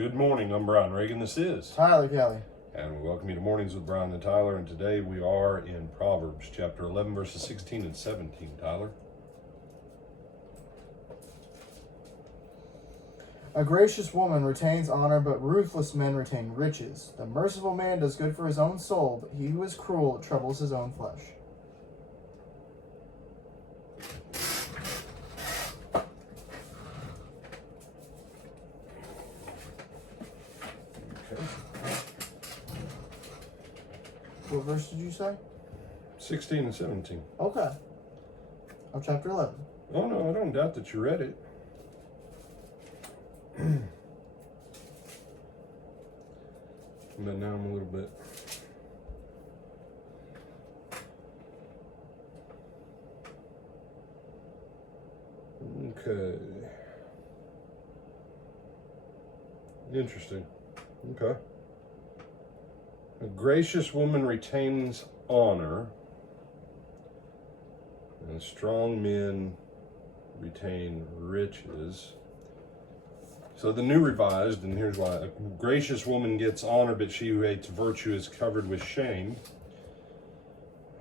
Good morning, I'm Brian Reagan. This is Tyler Kelly. And we welcome you to Mornings with Brian and Tyler. And today we are in Proverbs chapter 11, verses 16 and 17. Tyler? A gracious woman retains honor, but ruthless men retain riches. The merciful man does good for his own soul, but he who is cruel troubles his own flesh. Okay. What verse did you say? 16 and 17. Okay. Of chapter 11. Oh, no, I don't doubt that you read it. But now I'm a little bit. Okay. Interesting. Okay. A gracious woman retains honor, and strong men retain riches. So the New Revised, and here's why. A gracious woman gets honor, but she who hates virtue is covered with shame.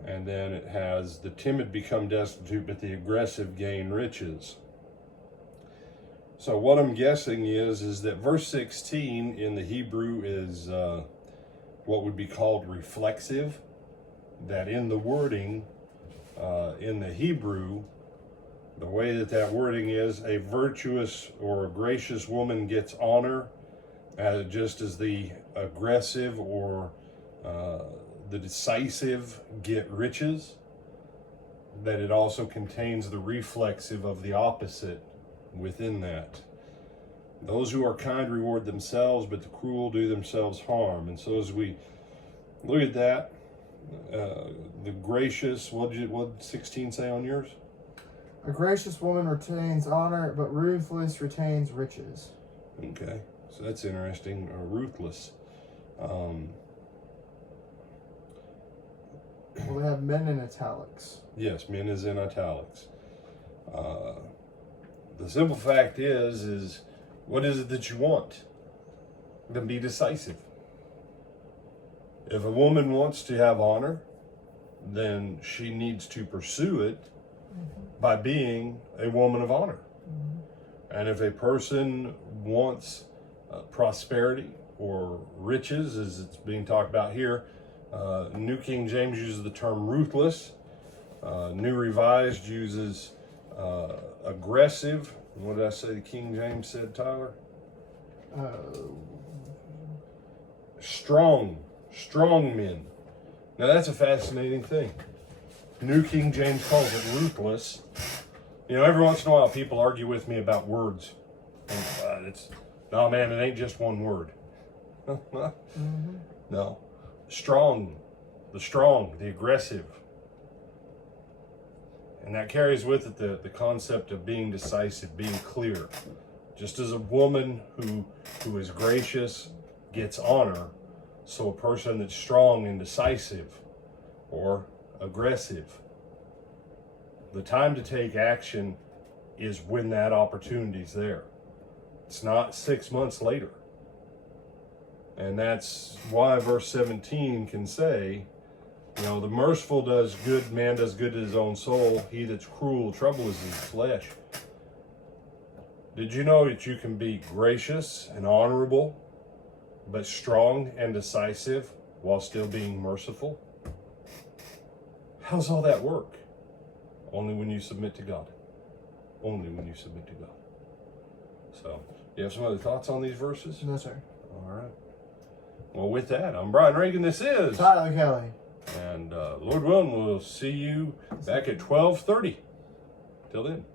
And then it has, the timid become destitute, but the aggressive gain riches. So what I'm guessing is that verse 16 in the Hebrew is what would be called reflexive. That in the wording, in the Hebrew, the way that wording is, a virtuous or a gracious woman gets honor, just as the aggressive or the decisive get riches, that it also contains the reflexive of the opposite within that. Those who are kind reward themselves, but the cruel do themselves harm. And so as we look at that, the gracious, what did 16 say on yours? A gracious woman retains honor, but ruthless retains riches. Okay, so that's interesting. Ruthless. Well, they have men in italics. Yes, men is in italics. The simple fact is what is it that you want? Then be decisive. If a woman wants to have honor, then she needs to pursue it by being a woman of honor. And if a person wants prosperity or riches, as it's being talked about here, New King James uses the term ruthless. New Revised uses aggressive. What did I say the King James said, Tyler? Strong men. Now that's a fascinating thing. New King James calls it ruthless. You know, every once in a while people argue with me about words. And, no, man, it ain't just one word. No. Strong, the aggressive. And that carries with it the concept of being decisive, being clear. Just as a woman who is gracious gets honor, so a person that's strong and decisive or aggressive, the time to take action is when that opportunity's there. It's not 6 months later. And that's why verse 17 can say, you know, the merciful does good, man does good to his own soul. He that's cruel troubles his flesh. Did you know that you can be gracious and honorable, but strong and decisive while still being merciful? How's all that work? Only when you submit to God. Only when you submit to God. So, you have some other thoughts on these verses? No, sir. All right. Well, with that, I'm Brian Reagan. This is Tyler Kelly. And Lord willing, we'll see you back at 12:30. Till then.